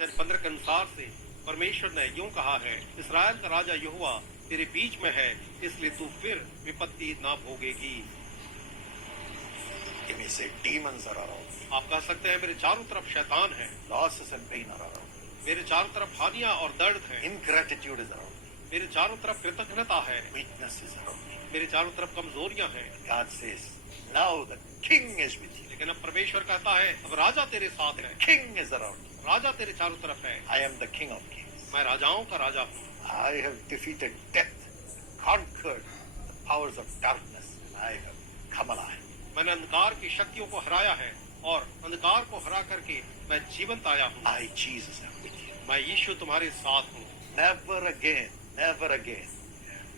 वचन 15 के अनुसार से परमेश्वर ने यूं कहा है, इस्राएल का राजा यहोवा तेरे बीच में है, इसलिए तू फिर विपत्ति ना भोगेगी। You may say demons are around me. आप कह सकते हैं मेरे चारों तरफ शैतान है, Losses and pain are around me. मेरे चारों तरफ हानियां और दर्द है, Ingratitude is around me. मेरे चारों तरफ कृतज्ञता है, Weakness is around me. मेरे चारों तरफ कमजोरियां हैं। God says, now the king is with you. लेकिन अब परमेश्वर कहता है, अब राजा तेरे साथ है, King is around you. राजा तेरे चारों तरफ है। I am the king of kings. मैं राजाओं का राजा हूँ। I have defeated death, conquered the powers of darkness, and I have come alive. मैंने अंधकार की शक्तियों को हराया है और अंधकार को हरा करके मैं जीवंत आया हूँ। I, Jesus, am with you. मैं यीशु तुम्हारे साथ हूँ। Never again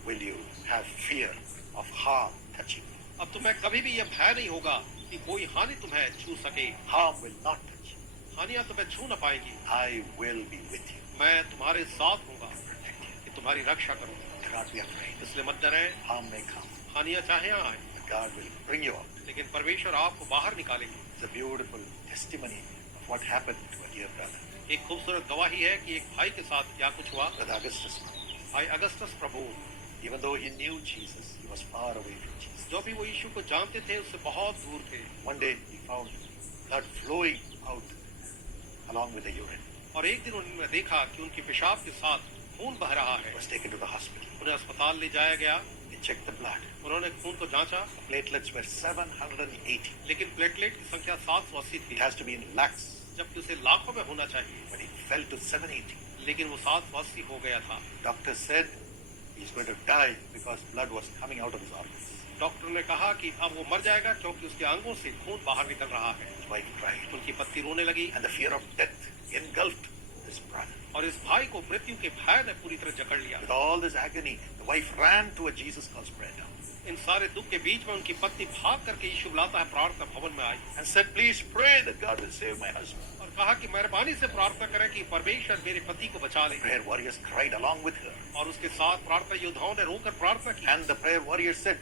will you have fear of harm touching you. अब तुम्हें कभी भी यह भय नहीं होगा कि कोई हानि तुम्हें छू सके। Harm will not touch you. हानियां तुम्हें छू न पाएगी। I will be with you. मैं तुम्हारे साथ हूँगा Protect you. कि तुम्हारी रक्षा करूँ। Do not be afraid. इसलिए मत डरें, Harm may come, हानियां चाहे आए, but God will bring you out. लेकिन परमेश्वर आपको बाहर निकालेंगे। It's a beautiful testimony of what happened to a dear brother, एक खूबसूरत गवाही है कि एक भाई के साथ क्या कुछ हुआ। Brother Augustus. भाई Augustus Prabhu, Even though he knew Jesus, he was far away from Jesus. जो भी वो यीशु को जानते थे उससे बहुत दूर थे। One day he found blood flowing out along with the urine. और एक दिन उन्होंने देखा कि उनके पेशाब के साथ खून बह रहा He है। was taken to the hospital. उन्हें अस्पताल ले जाया गया। They checked the blood. उन्होंने खून को जांचा, Platelets were 780. लेकिन प्लेटलेट की संख्या 780 थी, It has to be in lakhs, जबकि उसे लाखों में होना चाहिए, but it fell to 780. लेकिन वो 780 हो गया था। Doctor said he's going to die because blood was coming out of his organs. Doctor ने कहा कि अब वो मर जाएगा क्योंकि उसके अंगों से खून बाहर निकल रहा है। His wife cried, उनकी पत्नी रोने लगी and the fear of death engulfed this brother. और इस भाई को मृत्यु के भय ने पूरी तरह जकड़ लिया। With all this agony, the wife ran to a Jesus Calls prayer tower इन सारे दुख के बीच में उनकी पत्नी भाग करके यीशु बुलाता है प्रार्थना भवन में आई and said, please pray that God will save my husband. और कहा कि मेहरबानी से प्रार्थना करें कि परमेश्वर मेरे पति को बचा ले। Prayer warriors cried along with her, और उसके साथ प्रार्थना योद्धाओं ने रोकर प्रार्थना की and the prayer warriors said,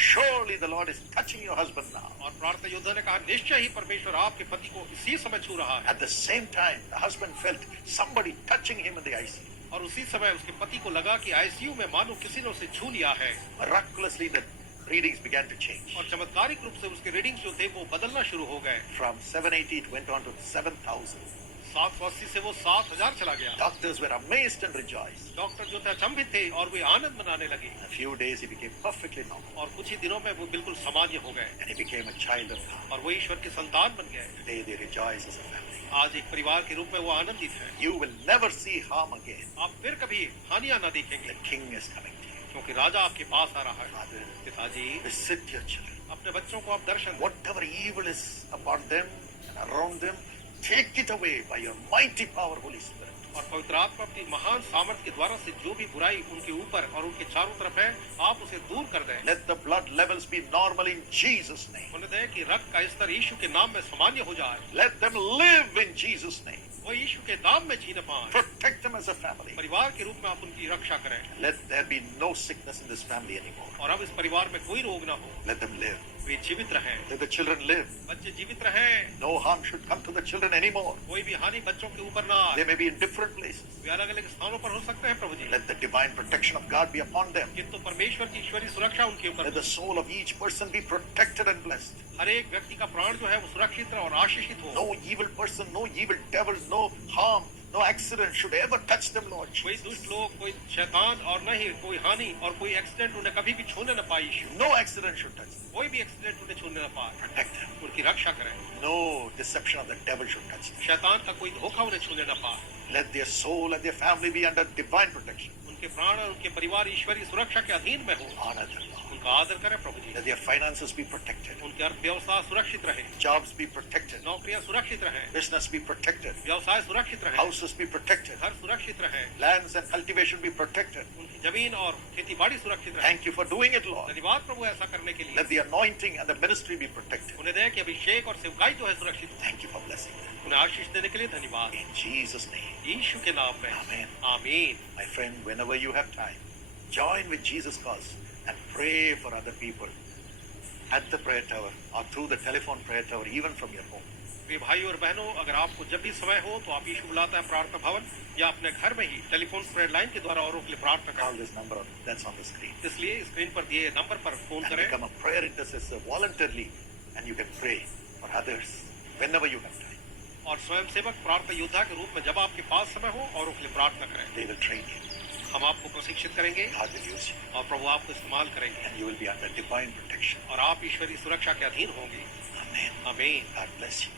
surely the Lord is touching your husband now. और प्रार्थना योद्धा ने कहा निश्चय ही परमेश्वर आपके पति को इसी समय छू रहा है। At the same time, the husband felt somebody touching him in the ICU. और उसी समय उसके पति को लगा कि आईसीयू में मानो किसी ने उसे छू लिया है। Miraculously, the readings began to change. और चमत्कारिक रूप से उसके रीडिंग्स जो थे वो बदलना शुरू हो गए। From 780, it went on to 7,000. 780 से वो 7000 चला गया। Doctors were amazed and rejoiced. Doctor जो थे अचंभित थे और वे आनंद मनाने लगे। In a few days, he became perfectly normal, और कुछ ही दिनों में वो बिल्कुल सामान्य हो गए and he became a child of God. और वो ईश्वर के संतान बन गए। Today, they rejoice as a family. आज एक परिवार के रूप में वो आनंदित है। You will never see harm again. आप फिर कभी हानियां न देखेंगे The king is coming to you. क्योंकि राजा आपके पास आ रहा है। Father, पिताजी, visit your children. अपने बच्चों को आप दर्शन दें। Whatever evil is upon them and around them, take it away by your mighty power, Holy Spirit. और पवित्र आत्मा अपनी महान सामर्थ्य के द्वारा से जो भी बुराई उनके ऊपर और उनके चारों तरफ है, आप उसे दूर कर दें। Let the blood levels be normal in Jesus' name. उन्हें दें कि रक्त का स्तर यीशु के नाम में सामान्य हो जाए। Let them live in Jesus' name. वो यीशु के नाम में जीने पाए। Protect them as a family. परिवार के रूप में आप उनकी रक्षा करें। Let there be no sickness in this family anymore. और अब इस परिवार में कोई रोग न हो। Let them live. वे जीवित रहें। Let the children live. बच्चे जीवित रहें। No harm should come to the children anymore. कोई भी हानि बच्चों के ऊपर न They आए। may be in different places. वे अलग अलग स्थानों पर हो सकते हैं प्रभु जी, Let the divine protection of God be upon them. किंतु परमेश्वर की ईश्वरीय सुरक्षा उनके ऊपर Let the soul of each person be protected and blessed. हर एक व्यक्ति का प्राण जो है वो सुरक्षित और आशीषित हो। No evil person, no evil devils, no harm, no accident should ever touch them, Lord कोई Jesus. दुष्ट लोग, कोई शैतान और नहीं कोई हानि और कोई एक्सीडेंट उन्हें कभी भी छूने न पाए। यीशु, No accident should touch them. कोई भी एक्सीडेंट उन्हें छूने न पाए। Protect them. उनकी रक्षा करें। No deception of the devil should touch them. शैतान का कोई धोखा उन्हें छूने न पाए। Let their soul and their family be under divine protection. उनके प्राण और उनके परिवार ईश्वरीय सुरक्षा के अधीन में हो। Honor them, Lord. उनका आदर करें प्रभु जी। Let their finances be protected. उनकी अर्थव्यवस्था सुरक्षित रहे। Jobs be protected. नौकरियां सुरक्षित रहें। Business be protected. व्यवसाय सुरक्षित रहे। Houses be protected. घर सुरक्षित रहे। Lands and cultivation be protected. उनकी जमीन और खेती बाड़ी सुरक्षित रहे। Thank you for doing it, Lord. धन्यवाद प्रभु ऐसा करने के लिए। Let the anointing and the ministry be protected. उन्हें दें कि अभिषेक और सेवकाई जो है सुरक्षित हो। Thank you for blessing them. उन्हें आशीष देने के लिए धन्यवाद। In Jesus' name. यीशु के नाम में Amen. आमीन। My friend, whenever you have time, join with Jesus Calls and pray for other people at the prayer tower or through the telephone prayer tower, even from your home. प्रिय भाई और बहनों, अगर आपको जब भी समय हो तो आप यीशु बुलाता है प्रार्थना भवन या अपने घर में ही टेलीफोन प्रेयर लाइन के द्वारा औरों के लिए प्रार्थना Call करें। this number that's on the screen. इसलिए स्क्रीन पर दिए नंबर पर फोन And करें become a prayer intercessor voluntarily, and you can pray for others whenever you have time. और स्वयं सेवक प्रार्थना योद्धा के रूप में जब आपके पास समय हो औरों के लिए प्रार्थना करें। They will train you. हम आपको प्रशिक्षित करेंगे God will use you, और प्रभु आपको इस्तेमाल करेंगे and you will be under divine protection. और आप ईश्वरीय सुरक्षा के अधीन होंगे। Amen. आमीन। God bless you.